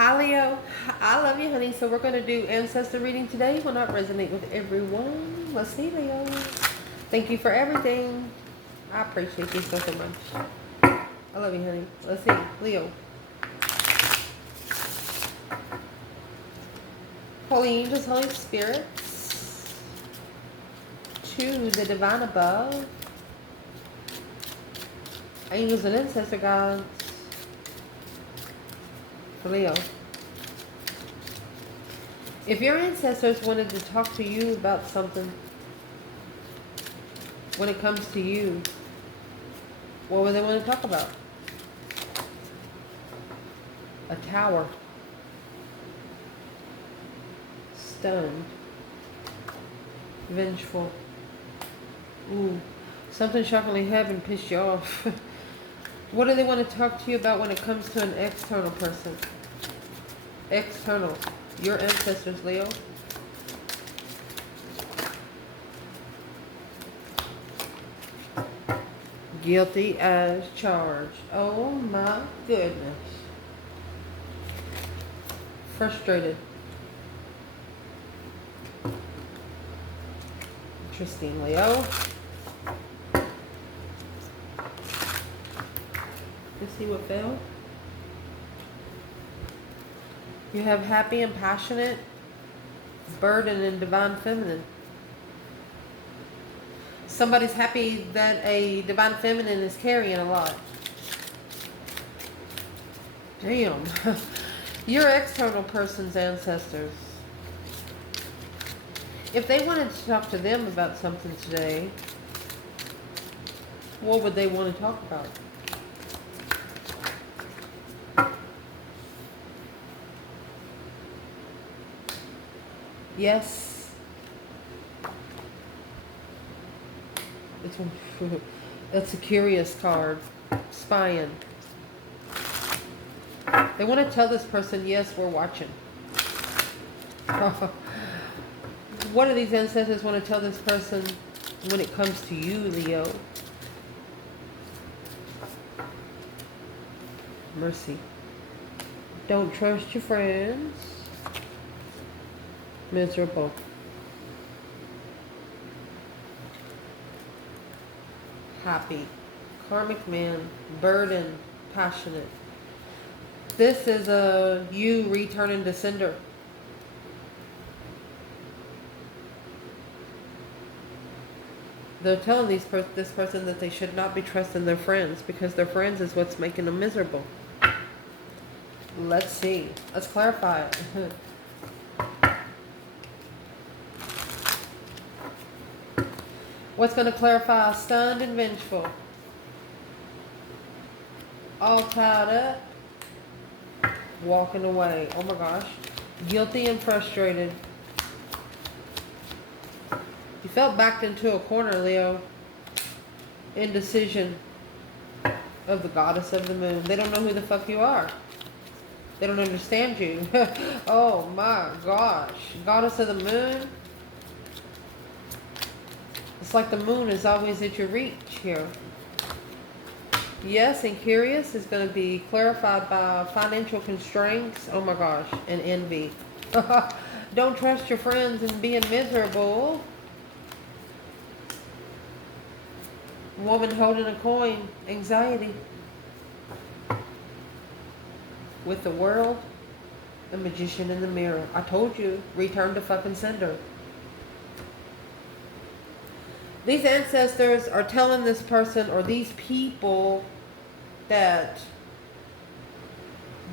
Hi Leo, I love you honey. So we're going to do Ancestor reading today. Will not resonate with everyone. Let's see Leo. Thank you for everything. I appreciate you so much. I love you honey. Let's see Leo. Holy angels, Holy spirits, to the divine above, angels and ancestor gods, for Leo. If your ancestors wanted to talk to you about something, when it comes to you, what would they want to talk about? A tower. Stunned. Vengeful. Ooh. Something shockingly heaven pissed you off. What do they want to talk to you about when it comes to an external person? External. Your ancestors, Leo. Guilty as charged. Oh my goodness. Frustrated. Interesting, Leo. Let's see what fell. You have happy and passionate, burden and divine feminine. Somebody's happy that a divine feminine is carrying a lot. Damn. Your external person's ancestors. If they wanted to talk to them about something today, what would they want to talk about? Yes. That's a curious card. Spying. They want to tell this person, yes, we're watching. What do these ancestors want to tell this person when it comes to you, Leo? Mercy. Don't trust your friends. Miserable. Happy. Karmic man. Burden. Passionate. This is a you returning to sender. They're telling this person that they should not be trusting their friends because their friends is what's making them miserable. Let's see. Let's clarify it. What's going to clarify? Stunned and vengeful. All tied up. Walking away. Oh my gosh. Guilty and frustrated. You felt backed into a corner, Leo. Indecision of the goddess of the moon. They don't know who the fuck you are. They don't understand you. Oh my gosh. Goddess of the moon. It's like the moon is always at your reach here. Yes, and curious is going to be clarified by financial constraints. Oh my gosh. And envy. Don't trust your friends and being miserable. Woman holding a coin. Anxiety. With the world. The magician in the mirror. I told you. Return to fucking sender. These ancestors are telling this person or these people that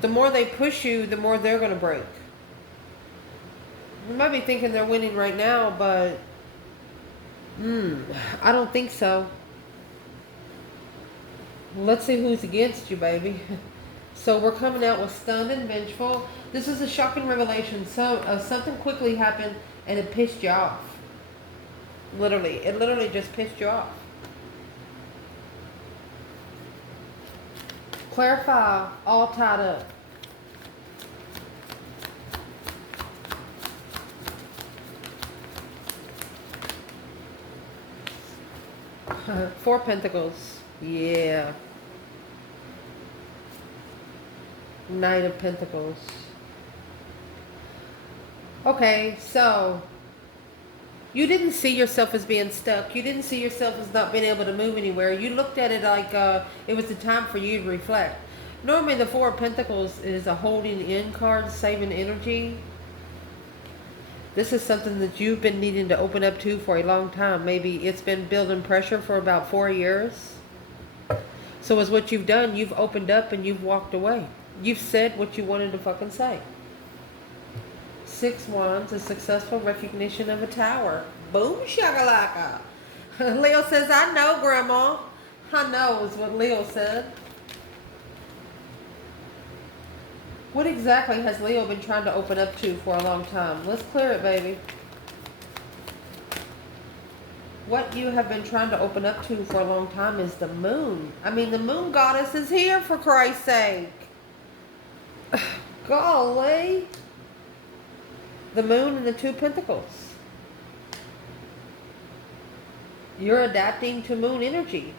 the more they push you, the more they're going to break. You might be thinking they're winning right now, but I don't think so. Let's see who's against you, baby. So we're coming out with stunned and vengeful. This is a shocking revelation. Something quickly happened and it pissed you off. Literally. It literally just pissed you off. Clarify. All tied up. Four Pentacles. Yeah. Knight of Pentacles. Okay, so you didn't see yourself as being stuck. You didn't see yourself as not being able to move anywhere. You looked at it like it was the time for you to reflect. Normally the Four of Pentacles is a holding in card, saving energy. This is something that you've been needing to open up to for a long time. Maybe it's been building pressure for about 4 years. So is what you've done, you've opened up and you've walked away. You've said what you wanted to fucking say. 6 Wands, a successful recognition of a tower. Boom shakalaka. Leo says, I know, Grandma. I know is what Leo said. What exactly has Leo been trying to open up to for a long time? Let's clear it, baby. What you have been trying to open up to for a long time is the moon. I mean, the moon goddess is here, for Christ's sake. Golly. The moon and the Two Pentacles. You're adapting to moon energy.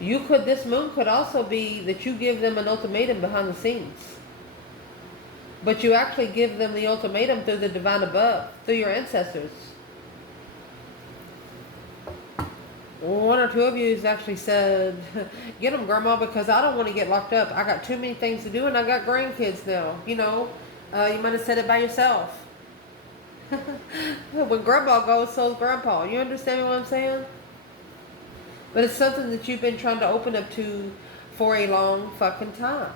This moon could also be that you give them an ultimatum behind the scenes. But you actually give them the ultimatum through the divine above, through your ancestors. 1 or 2 of you has actually said, get them, Grandma, because I don't want to get locked up. I got too many things to do and I got grandkids now. You know, you might have said it by yourself. When Grandma goes, so's Grandpa. You understand what I'm saying? But it's something that you've been trying to open up to for a long fucking time.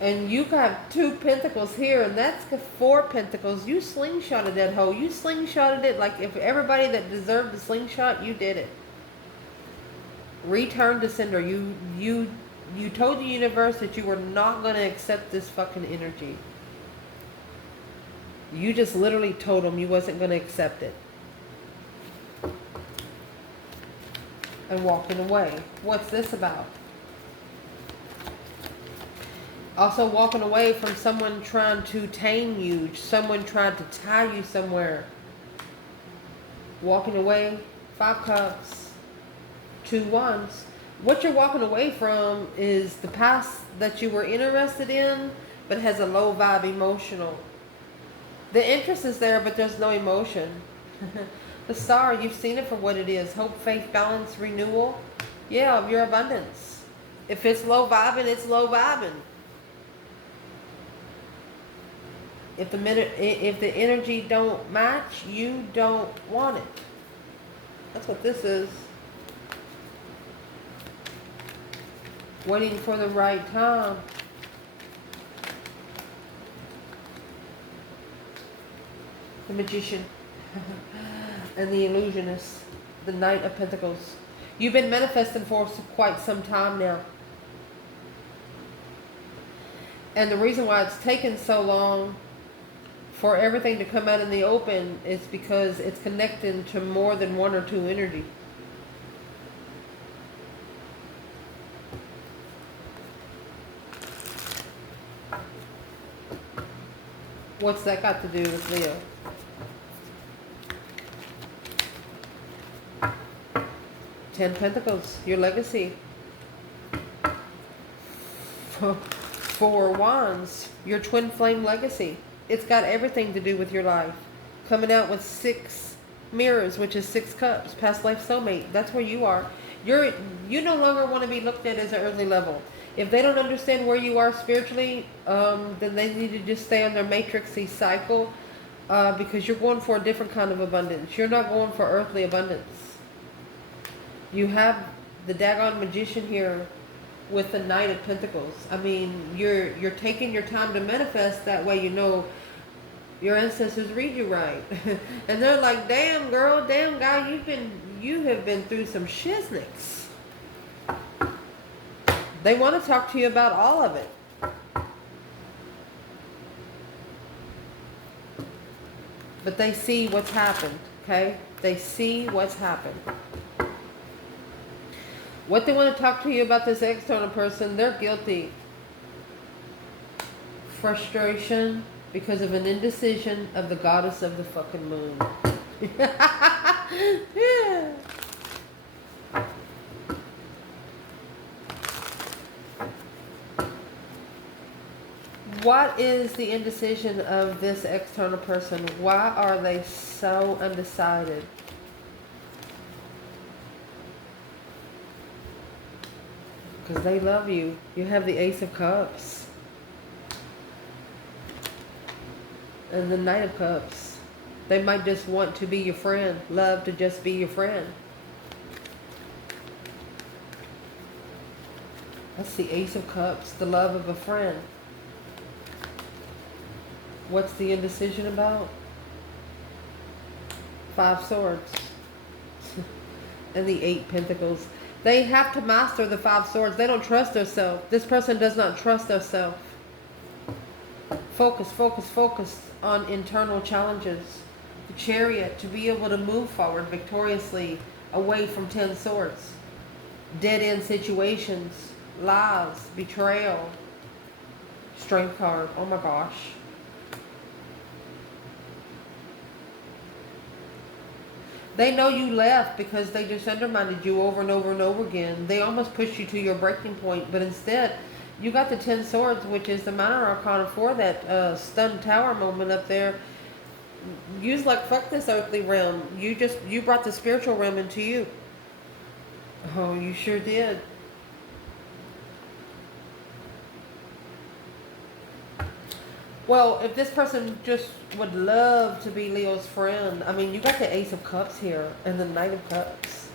And you got 2 Pentacles here, and that's 4 Pentacles. You slingshotted that hoe. You slingshotted it like if everybody that deserved the slingshot, you did it. Return to sender. You told the universe that you were not going to accept this fucking energy. You just literally told them you wasn't going to accept it. And walking away. What's this about? Also walking away from someone trying to tame you. Someone trying to tie you somewhere. Walking away. 5 Cups. 2 Wands. What you're walking away from is the past that you were interested in, but has a low vibe emotional. The interest is there, but there's no emotion. The Star, you've seen it for what it is. Hope, faith, balance, renewal. Yeah, of your abundance. If it's low vibing, it's low vibing. If the energy don't match, you don't want it. That's what this is. Waiting for the right time. The Magician and the Illusionist, the Knight of Pentacles. You've been manifesting for quite some time now. And the reason why it's taken so long for everything to come out in the open is because it's connecting to more than 1 or 2 energy. What's that got to do with Leo? Ten Pentacles, your legacy. 4 Wands, your twin flame legacy. It's got everything to do with your life. Coming out with 6 mirrors, which is 6 cups. Past life soulmate. That's where you are. You no longer want to be looked at as an earthly level. If they don't understand where you are spiritually, then they need to just stay on their matrixy cycle, because you're going for a different kind of abundance. You're not going for earthly abundance. You have the daggone Magician here with the Knight of Pentacles. I mean, you're taking your time to manifest. That way you know your ancestors read you right. And they're like, damn girl, damn guy, you have been through some shiznicks. They want to talk to you about all of it. But they see what's happened, okay? They see what's happened. What they want to talk to you about this external person, they're guilty. Frustration because of an indecision of the goddess of the fucking moon. Yeah. What is the indecision of this external person? Why are they so undecided? Because they love you. You have the Ace of Cups. And the Knight of Cups. They might just want to be your friend. Love to just be your friend. That's the Ace of Cups. The love of a friend. What's the indecision about? 5 Swords. And the 8 Pentacles. They have to master the 5 Swords. They don't trust themselves. This person does not trust themselves. Focus, focus, focus on internal challenges. The Chariot, to be able to move forward victoriously away from 10 Swords. Dead-end situations. Lies. Betrayal. Strength card. Oh my gosh. They know you left because they just undermined you over and over and over again. They almost pushed you to your breaking point, but instead, you got the 10 Swords, which is the minor arcana for that stunned tower moment up there. You was like, fuck this earthly realm. You brought the spiritual realm into you. Oh, you sure did. Well, if this person just would love to be Leo's friend, I mean, you got the Ace of Cups here and the Knight of Cups.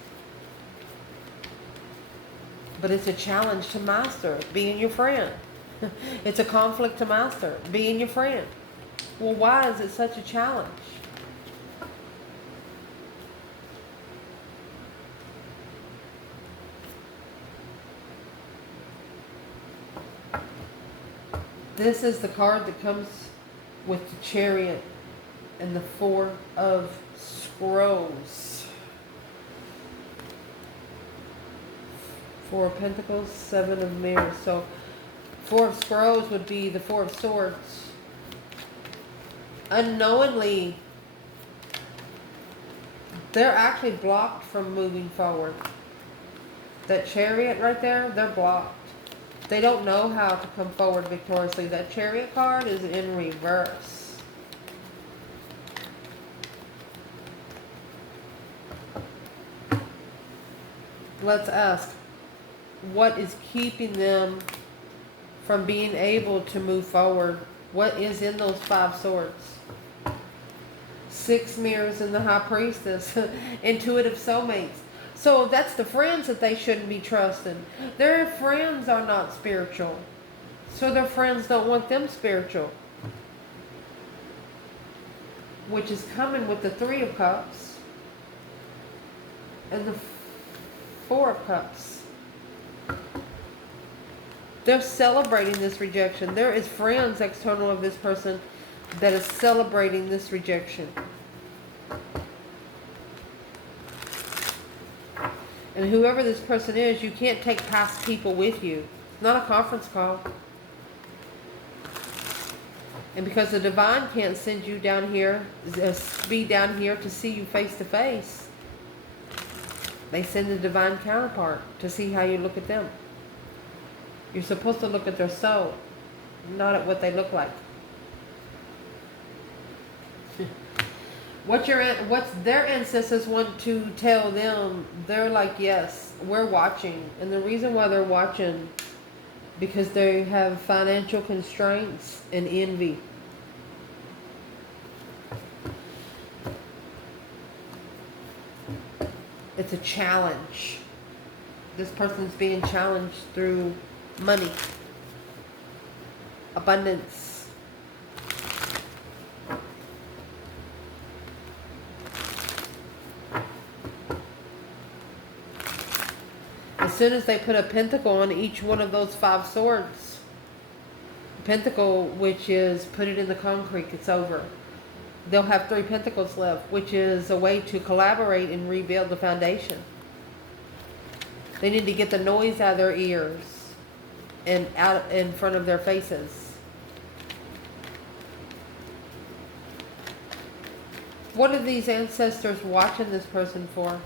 But it's a challenge to master, being your friend. It's a conflict to master, being your friend. Well, why is it such a challenge? This is the card that comes with the Chariot and the 4 of Scrolls. 4 of Pentacles, 7 of Mirrors. So 4 of Scrolls would be the 4 of Swords. Unknowingly, they're actually blocked from moving forward. That Chariot right there, they're blocked. They don't know how to come forward victoriously. That Chariot card is in reverse. Let's ask, what is keeping them from being able to move forward? What is in those 5 Swords? 6 Mirrors in the High Priestess. Intuitive soulmates. So that's the friends that they shouldn't be trusting. Their friends are not spiritual. So their friends don't want them spiritual. Which is coming with the 3 of Cups. And the 4 of Cups. They're celebrating this rejection. There is friends external of this person that is celebrating this rejection. And whoever this person is, you can't take past people with you. Not a conference call. And because the divine can't send you down here, be down here to see you face to face, they send the divine counterpart to see how you look at them. You're supposed to look at their soul, not at what they look like. What's their ancestors want to tell them? They're like, yes, we're watching. And the reason why they're watching, because they have financial constraints and envy. It's a challenge. This person's being challenged through money, abundance. As soon as they put a pentacle on each one of those 5 swords, pentacle, which is put it in the concrete, it's over. They'll have 3 pentacles left, which is a way to collaborate and rebuild the foundation. They need to get the noise out of their ears and out in front of their faces. What are these ancestors watching this person for?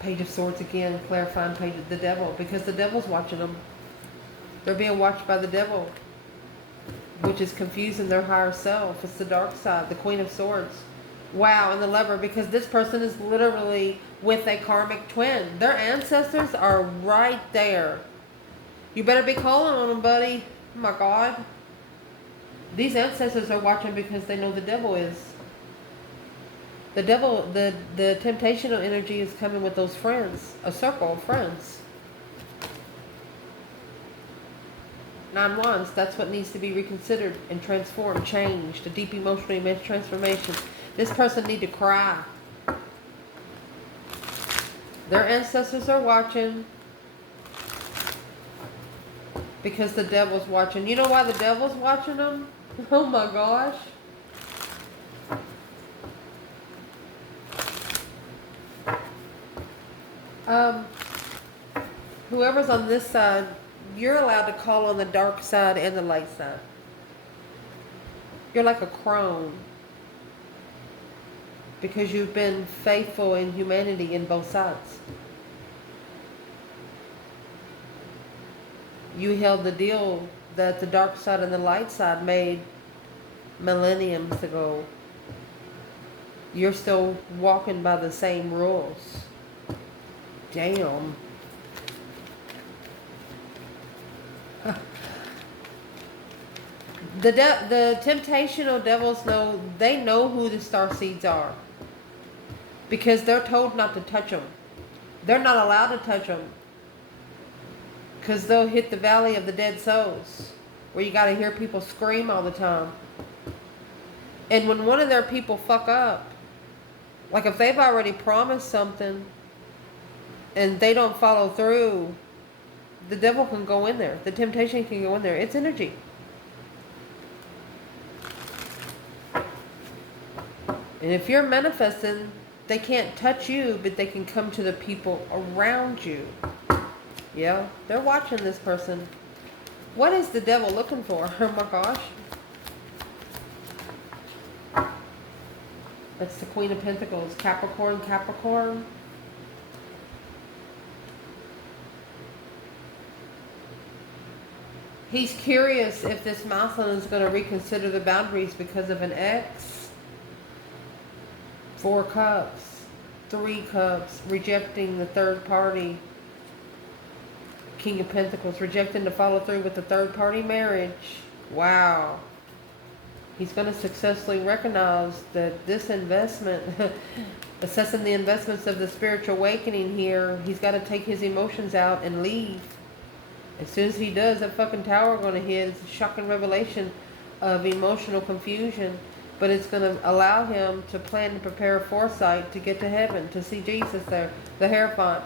Page of Swords again, clarifying page of the devil, because the devil's watching them. They're being watched by the devil, which is confusing their higher self. It's the dark side, the Queen of Swords. Wow, and the Lover, because this person is literally with a karmic twin. Their ancestors are right there. You better be calling on them, buddy. Oh my God. These ancestors are watching because they know the devil is. The devil, the temptational energy is coming with those friends. A circle of friends. 9 Wands, that's what needs to be reconsidered and transformed, changed. A deep emotional immense transformation. This person need to cry. Their ancestors are watching because the devil's watching. You know why the devil's watching them? Oh my gosh. Whoever's on this side, you're allowed to call on the dark side and the light side. You're like a crone because you've been faithful in humanity in both sides. You held the deal that the dark side and the light side made millenniums ago. You're still walking by the same rules. Damn. The temptational devils know, they know who the starseeds are. Because they're told not to touch them. They're not allowed to touch them. Because they'll hit the valley of the dead souls. Where you got to hear people scream all the time. And when one of their people fuck up, like if they've already promised something and they don't follow through, the devil can go in there. The temptation can go in there. It's energy. And if you're manifesting, they can't touch you, but they can come to the people around you. Yeah, they're watching this person. What is the devil looking for? Oh my gosh. That's the Queen of Pentacles. Capricorn, Capricorn. He's curious if this masculine is going to reconsider the boundaries because of an ex. 4 cups, 3 cups, rejecting the third party. King of Pentacles, rejecting to follow through with the third party marriage. Wow. He's going to successfully recognize that this investment, assessing the investments of the spiritual awakening here, he's got to take his emotions out and leave. As soon as he does, that fucking tower going to hit. It's a shocking revelation of emotional confusion. But it's going to allow him to plan and prepare foresight to get to heaven, to see Jesus there, the Hierophant.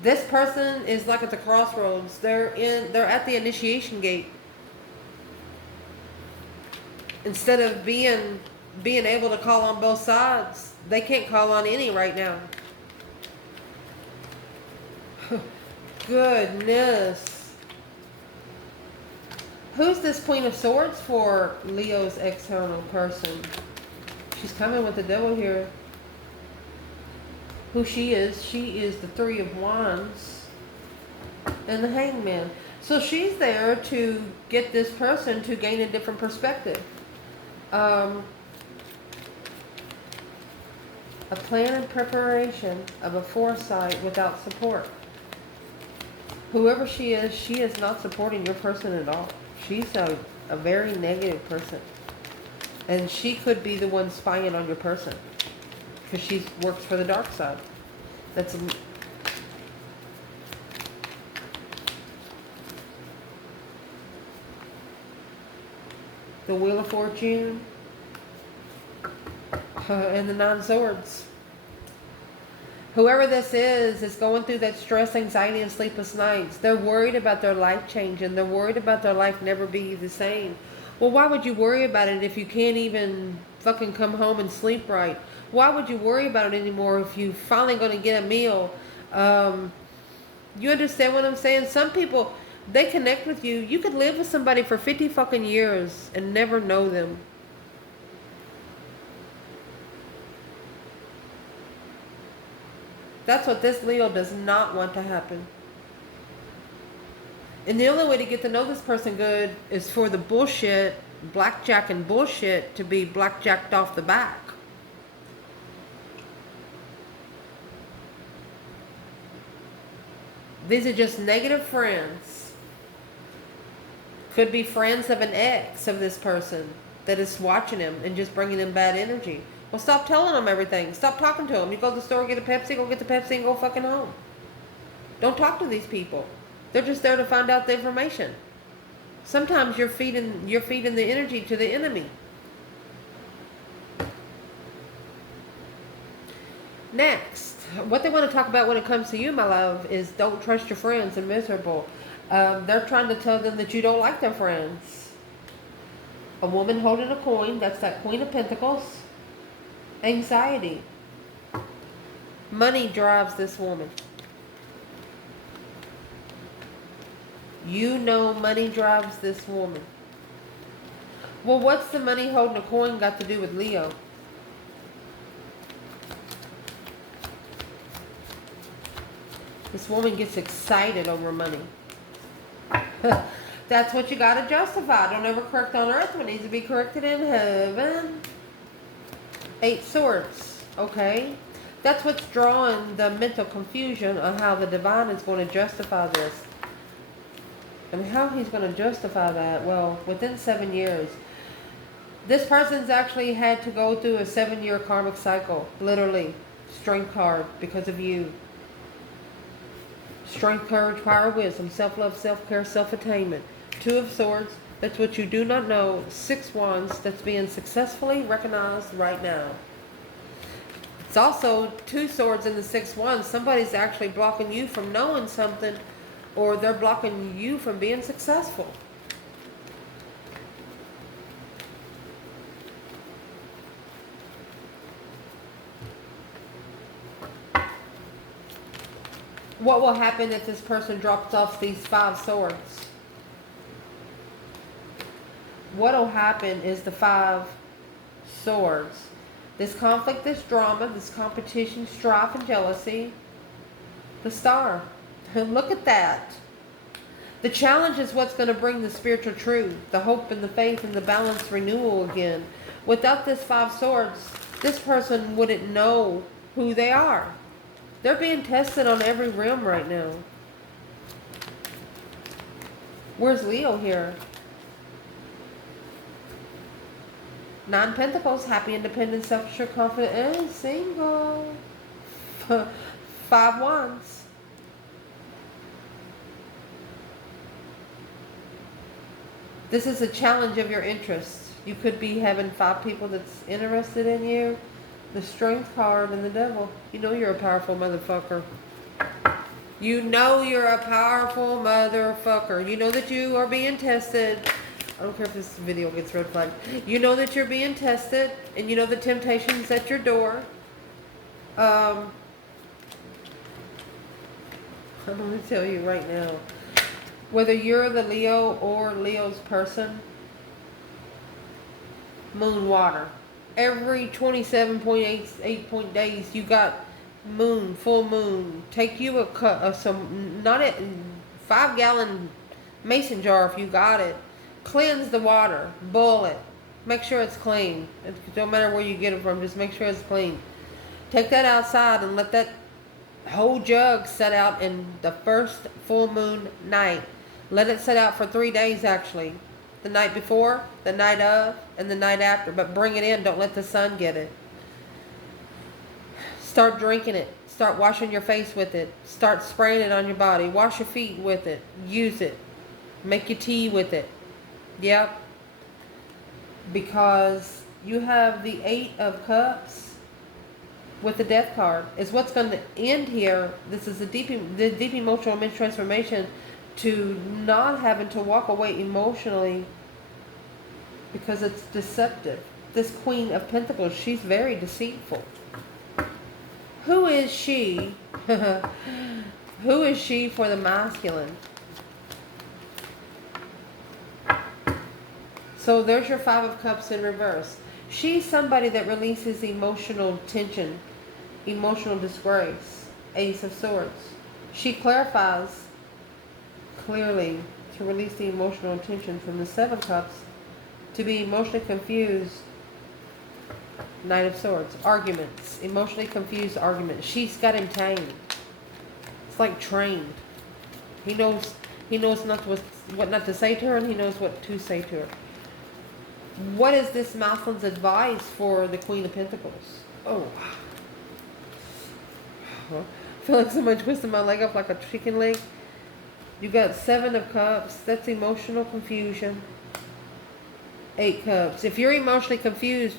This person is like at the crossroads. They're at the initiation gate. Instead of being able to call on both sides, they can't call on any right now. Goodness. Who's this Queen of Swords for Leo's external person? She's coming with the devil here. Who she is the 3 of Wands and the Hangman. So she's there to get this person to gain a different perspective. A plan and preparation of a foresight without support. Whoever she is not supporting your person at all. She's a very negative person. And she could be the one spying on your person. Because she works for the dark side. That's the Wheel of Fortune. And the 9 Swords. Whoever this is going through that stress, anxiety, and sleepless nights. They're worried about their life changing. They're worried about their life never be the same. Well, why would you worry about it if you can't even fucking come home and sleep right? Why would you worry about it anymore if you finally going to get a meal? You understand what I'm saying? Some people, they connect with you. You could live with somebody for 50 fucking years and never know them. That's what this Leo does not want to happen. And the only way to get to know this person good is for the bullshit, blackjack and bullshit, to be blackjacked off the back. These are just negative friends. Could be friends of an ex of this person that is watching him and just bringing them bad energy. Well, stop telling them everything. Stop talking to them. You go to the store, get a Pepsi, go get the Pepsi and go fucking home. Don't talk to these people. They're just there to find out the information. Sometimes you're feeding the energy to the enemy. Next, what they want to talk about when it comes to you, my love, is don't trust your friends and miserable. They're trying to tell them that you don't like their friends. A woman holding a coin, that's that Queen of Pentacles. Anxiety. Money drives this woman. You know money drives this woman. Well, what's the money holding a coin got to do with Leo? This woman gets excited over money. That's what you got to justify. Don't ever correct on earth what needs to be corrected in heaven. 8 Swords. Okay. That's what's drawing the mental confusion on how the divine is going to justify this. And how he's going to justify that? Well, within 7 years. This person's actually had to go through a 7-year karmic cycle. Literally. Strength card because of you. Strength, courage, power, wisdom, self-love, self-care, self-attainment. 2 of Swords. That's what you do not know. 6 Wands. That's being successfully recognized right now. It's also 2 Swords in the 6 Wands. Somebody's actually blocking you from knowing something, or they're blocking you from being successful. What will happen if this person drops off these 5 Swords? What will happen is the 5 Swords. This conflict, this drama, this competition, strife, and jealousy. The Star. Look at that. The challenge is what's going to bring the spiritual truth, the hope and the faith and the balanced renewal again. Without this 5 Swords, this person wouldn't know who they are. They're being tested on every realm right now. Where's Leo here? 9 Pentacles, happy, independent, self-assured, confident, and single. 5 Wands. This is a challenge of your interests. You could be having 5 people that's interested in you. The Strength card and the Devil. You know you're a powerful motherfucker. You know you're a powerful motherfucker. You know that you are being tested. I don't care if this video gets red flagged. You know that you're being tested, and you know the temptation's at your door. I'm going to tell you right now, whether you're the Leo or Leo's person, moon water. Every 27.8 days, you got moon, full moon. Take you a cup of some, not a 5-gallon mason jar if you got it. Cleanse the water, boil it, make sure it's clean. It don't matter where you get it from, just make sure it's clean. Take that outside and let that whole jug set out in the first full moon night. Let it set out for 3 days actually. The night before, the night of, and the night after. But bring it in, don't let the sun get it. Start drinking it. Start washing your face with it. Start spraying it on your body. Wash your feet with it. Use it. Make your tea with it. Yep. Because you have the 8 of Cups with the Death card. Is what's going to end here. This is the deep emotional mental transformation to not having to walk away emotionally because it's deceptive. This Queen of Pentacles, she's very deceitful. Who is she? Who is she for the masculine? So there's your 5 of Cups in reverse. She's somebody that releases emotional tension, emotional disgrace. Ace of Swords. She clarifies clearly to release the emotional tension from the Seven Cups, to be emotionally confused. Knight of Swords. Arguments. Emotionally confused arguments. She's got him tamed. It's like trained. He knows not what not to say to her, and he knows what to say to her. What is this masculine's advice for the Queen of Pentacles? Oh. I feel like somebody twisted my leg up like a chicken leg. You got Seven of Cups. That's emotional confusion. 8 Cups. If you're emotionally confused,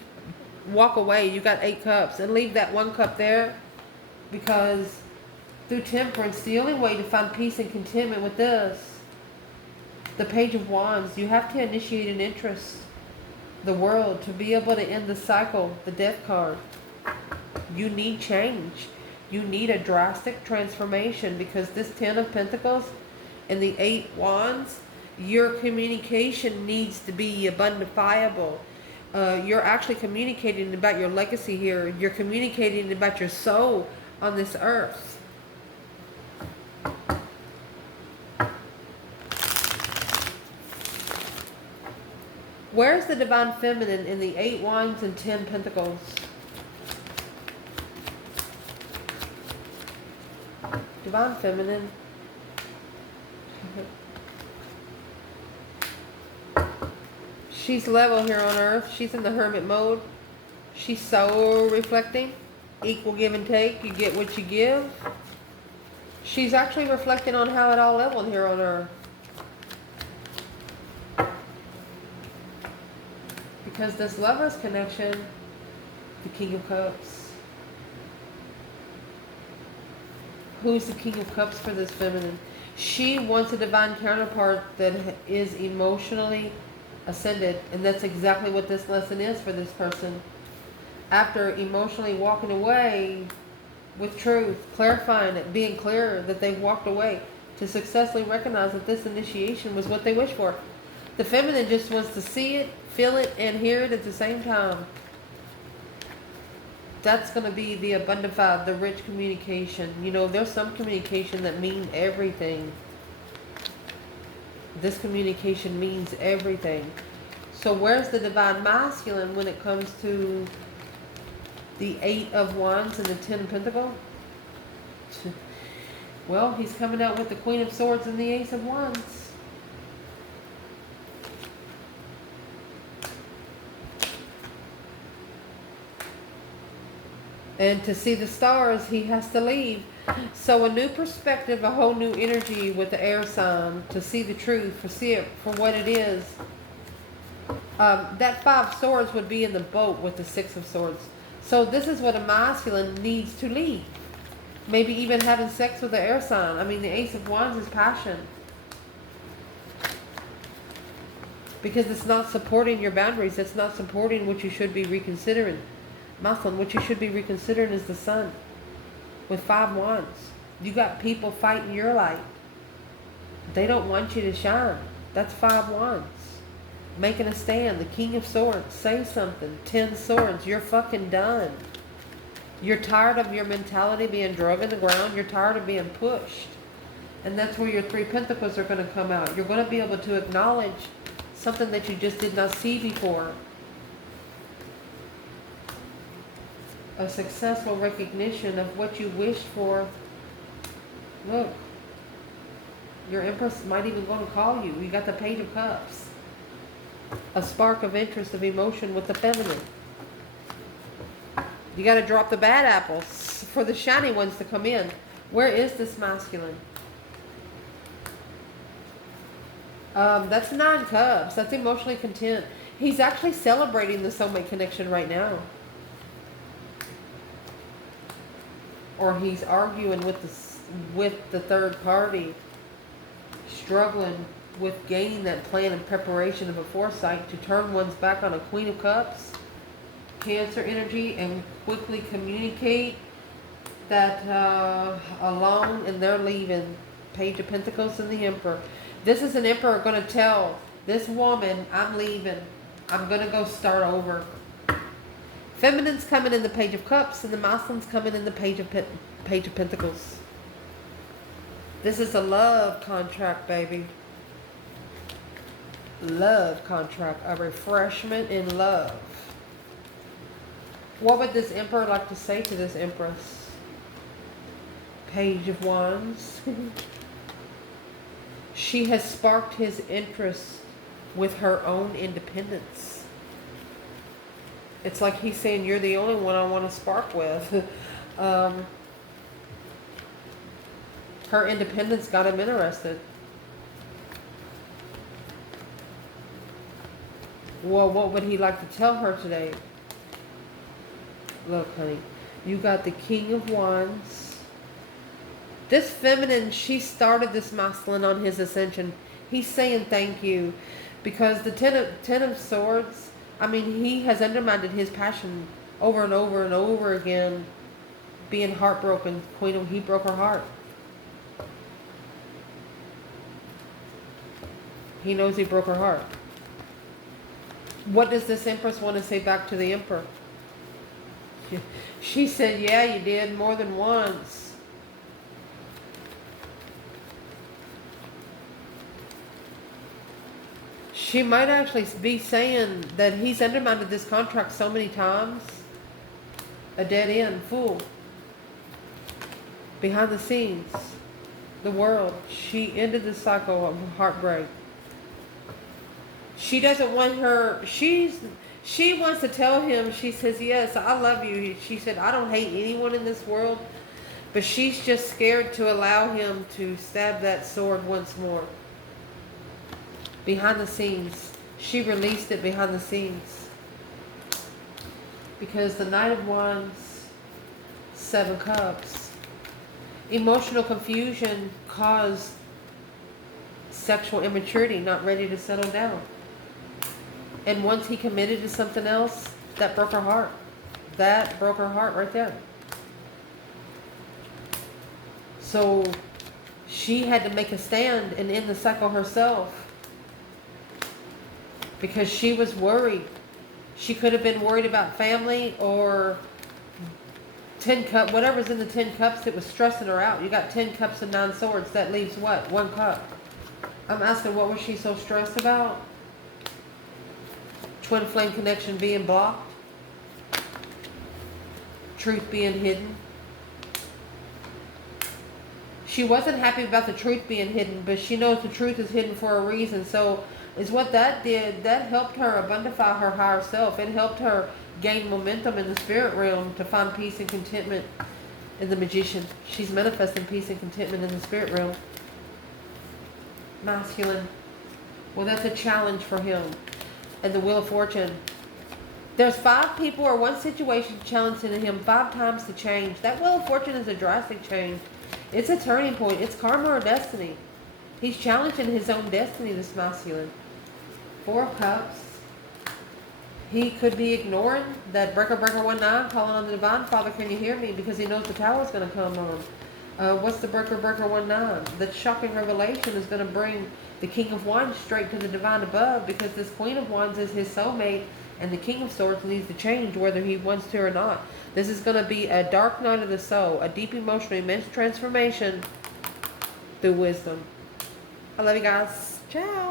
walk away. You got 8 Cups. And leave that 1 cup there. Because through temperance, the only way to find peace and contentment with this, the Page of Wands, you have to initiate an interest. The World, to be able to end the cycle. The Death card. You need change. You need a drastic transformation, because this 10 of Pentacles and the 8 Wands, your communication needs to be abundantifiable. You're actually communicating about your legacy here. You're communicating about your soul on this earth. Where's the Divine Feminine in the 8 Wands and 10 Pentacles? Divine Feminine. She's level here on earth. She's in the hermit mode. She's soul reflecting. Equal give and take. You get what you give. She's actually reflecting on how it all leveled here on earth. Because this Lover's connection, the King of Cups. Who's the King of Cups for this feminine? She wants a divine counterpart that is emotionally ascended. And that's exactly what this lesson is for this person. After emotionally walking away with truth, clarifying it, being clear that they've walked away, to successfully recognize that this initiation was what they wished for. The feminine just wants to see it, feel it, and hear it at the same time. That's going to be the abundantified, the rich communication. You know, there's some communication that means everything. This communication means everything. So where's the divine masculine when it comes to the 8 of Wands and the 10 of Pentacles? Well, he's coming out with the Queen of Swords and the Ace of Wands. And to see the stars, he has to leave. So a new perspective, a whole new energy with the air sign, to see the truth, to see it for what it is. That 5 of Swords would be in the boat with the 6 of Swords. So this is what a masculine needs to leave. Maybe even having sex with the air sign. I mean, the Ace of Wands is passion. Because it's not supporting your boundaries. It's not supporting what you should be reconsidering. Masculine, what you should be reconsidering is the Sun. With 5 Wands. You got people fighting your light. They don't want you to shine. That's 5 Wands. Making a stand. The King of Swords. Say something. 10 Swords. You're fucking done. You're tired of your mentality being drug in the ground. You're tired of being pushed. And that's where your 3 Pentacles are going to come out. You're going to be able to acknowledge something that you just did not see before. A successful recognition of what you wished for. Look. Your Empress might even going to call you. You got the Page of Cups. A spark of interest, of emotion with the feminine. You got to drop the bad apples for the shiny ones to come in. Where is this masculine? That's 9 Cups. That's emotionally content. He's actually celebrating the soulmate connection right now. Or he's arguing with the third party. Struggling with gaining that plan and preparation of a foresight to turn one's back on a Queen of Cups. Cancer energy, and quickly communicate that alone, and they're leaving. Page of Pentacles and the Emperor. This is an Emperor going to tell this woman, I'm leaving. I'm going to go start over. Feminine's coming in the Page of Cups, and the masculine's coming in the Page of Pentacles. This is a love contract, baby. love contract, a refreshment in love. What would this Emperor like to say to this Empress? Page of Wands. She has sparked his interest with her own independence. It's like he's saying, you're the only one I want to spark with. Her independence got him interested. Well, what would he like to tell her today? Look, honey, you got the King of Wands. This feminine, she started this masculine on his ascension. He's saying thank you. Because the Ten of Swords, I mean, he has undermined his passion over and over and over again. Being heartbroken. He broke her heart. He knows he broke her heart. What does this Empress want to say back to the Emperor? She said, yeah, you did more than once. She might actually be saying that he's undermined this contract so many times. A dead end, fool. Behind the scenes, the world. She ended the cycle of heartbreak. She doesn't want her, she wants to tell him, she says, yes, I love you. She said, I don't hate anyone in this world. But she's just scared to allow him to stab that sword once more. Behind the scenes. She released it behind the scenes. Because the Knight of Wands, 7 Cups. Emotional confusion caused sexual immaturity, not ready to settle down. And once he committed to something else, that broke her heart. That broke her heart right there. So she had to make a stand and end the cycle herself. Because she was worried. She could have been worried about family or 10 cup, whatever's in the 10 cups that was stressing her out. You got 10 cups and 9 swords. That leaves what? 1 cup. I'm asking, what was she so stressed about? Twin flame connection being blocked. Truth being hidden. She wasn't happy about the truth being hidden, but she knows the truth is hidden for a reason. So is what that did. That helped her abundify her higher self. It helped her gain momentum in the spirit realm to find peace and contentment in the Magician. She's manifesting peace and contentment in the spirit realm. Masculine. Well, that's a challenge for him. And the Wheel of Fortune. There's 5 people or 1 situation challenging him 5 times to change. That Wheel of Fortune is a drastic change. It's a turning point. It's karma or destiny. He's challenging his own destiny, this masculine. 4 of Cups. He could be ignoring that breaker 19, calling on the Divine Father, can you hear me? Because he knows the tower is going to come on. What's the breaker 19? The shocking revelation is going to bring the King of Wands straight to the Divine above, because this Queen of Wands is his soulmate, and the King of Swords needs to change whether he wants to or not. This is going to be a dark night of the soul, a deep emotional, immense transformation through wisdom. I love you guys. Ciao.